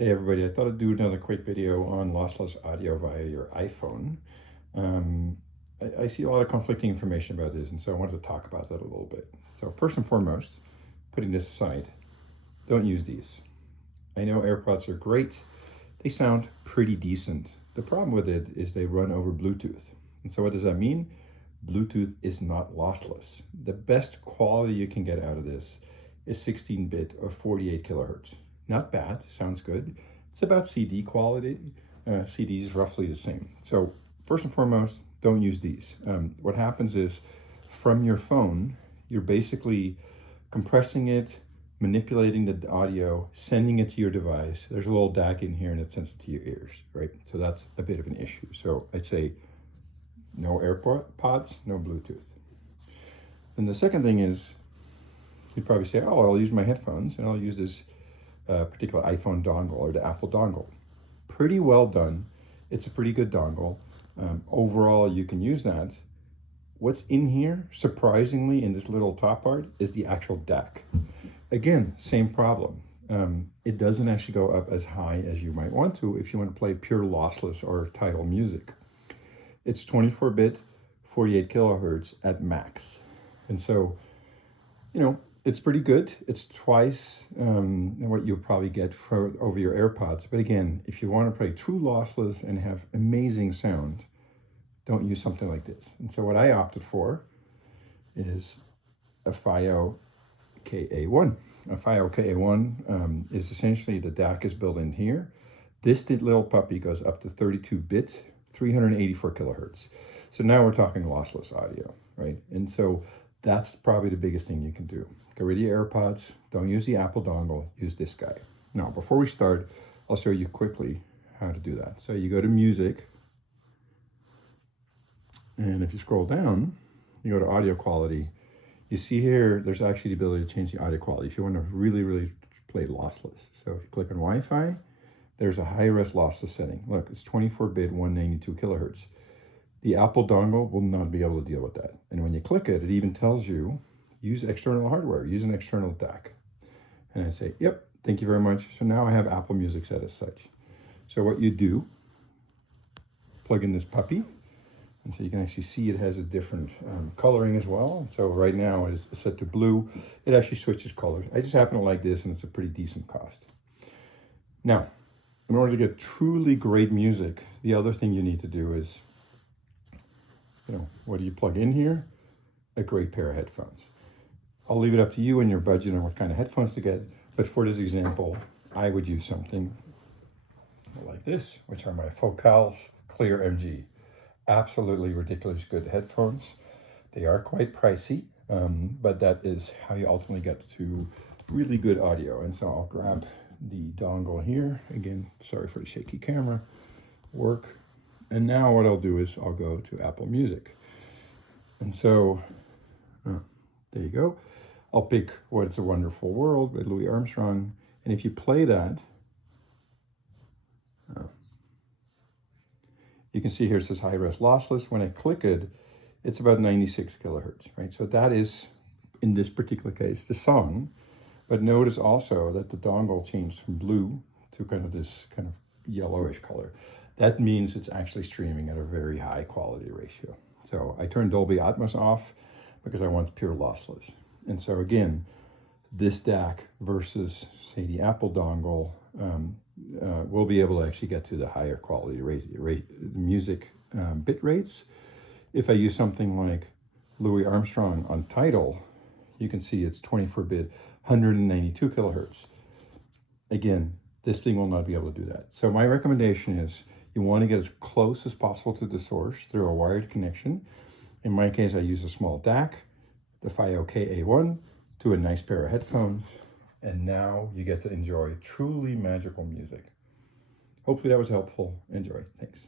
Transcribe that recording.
Hey everybody, I thought I'd do another quick video on lossless audio via your iPhone. I see a lot of conflicting information about this, and so I wanted to talk about that a little bit. So first and foremost, putting this aside, don't use these. I know AirPods are great. They sound pretty decent. The problem with it is they run over Bluetooth. And so what does that mean? Bluetooth is not lossless. The best quality you can get out of this is 16-bit or 48 kilohertz. Not bad, sounds good. It's about CD quality. CD is roughly the same. So first and foremost, don't use these. What happens is from your phone, you're basically compressing it, manipulating the audio, sending it to your device. There's a little DAC in here and it sends it to your ears, right? So that's a bit of an issue. So I'd say no AirPods, no Bluetooth. And the second thing is, you'd probably say, oh, I'll use my headphones and I'll use this particular iPhone dongle or the Apple dongle. Pretty well done. It's a pretty good dongle. Overall, you can use that. What's in here, surprisingly, in this little top part, is the actual DAC. Again, same problem. It doesn't actually go up as high as you might want to if you want to play pure lossless or title music. It's 24-bit, 48 kilohertz at max. And so, you know, it's pretty good. It's twice what you'll probably get over your AirPods. But again, if you want to play true lossless and have amazing sound, don't use something like this. And so what I opted for is a FiO KA1. A FiO KA1 is essentially the DAC is built in here. This little puppy goes up to 32-bit, 384 kilohertz. So now we're talking lossless audio, right? And so that's probably the biggest thing you can do. Get rid of your AirPods. Don't use the Apple dongle. Use this guy. Now, before we start, I'll show you quickly how to do that. So you go to Music, and if you scroll down, you go to Audio Quality. You see here, there's actually the ability to change the audio quality if you want to really play lossless. So if you click on Wi-Fi, there's a high-res lossless setting. Look, it's 24-bit, 192 kilohertz. The Apple dongle will not be able to deal with that. And when you click it, it even tells you, use external hardware, use an external DAC. And I say, yep, thank you very much. So now I have Apple Music set as such. So what you do, plug in this puppy. And so you can actually see it has a different coloring as well. So right now it's set to blue. It actually switches colors. I just happen to like this, and it's a pretty decent cost. Now, in order to get truly great music, the other thing you need to do is, what do you plug in here? A great pair of headphones. I'll leave it up to you and your budget on what kind of headphones to get. But for this example, I would use something like this, which are my Focals Clear MG. Absolutely ridiculous good headphones. They are quite pricey, but that is how you ultimately get to really good audio. And so I'll grab the dongle here. Again, sorry for the shaky camera. Work. And now what I'll do is I'll go to Apple Music. And so, there you go. I'll pick What It's a Wonderful World by Louis Armstrong. And if you play that, you can see here it says high-res lossless. When I click it, it's about 96 kilohertz, right? So that is, in this particular case, the song. But notice also that the dongle changed from blue to kind of this kind of yellowish color. That means it's actually streaming at a very high quality ratio. So I turned Dolby Atmos off because I want pure lossless. And so again, this DAC versus say the Apple dongle, we'll be able to actually get to the higher quality music bit rates. If I use something like Louis Armstrong on Tidal, you can see it's 24-bit, 192 kilohertz. Again, this thing will not be able to do that. So my recommendation is you want to get as close as possible to the source through a wired connection. In my case, I use a small DAC, the FiO KA1, to a nice pair of headphones, and now you get to enjoy truly magical music. Hopefully that was helpful. Enjoy. Thanks.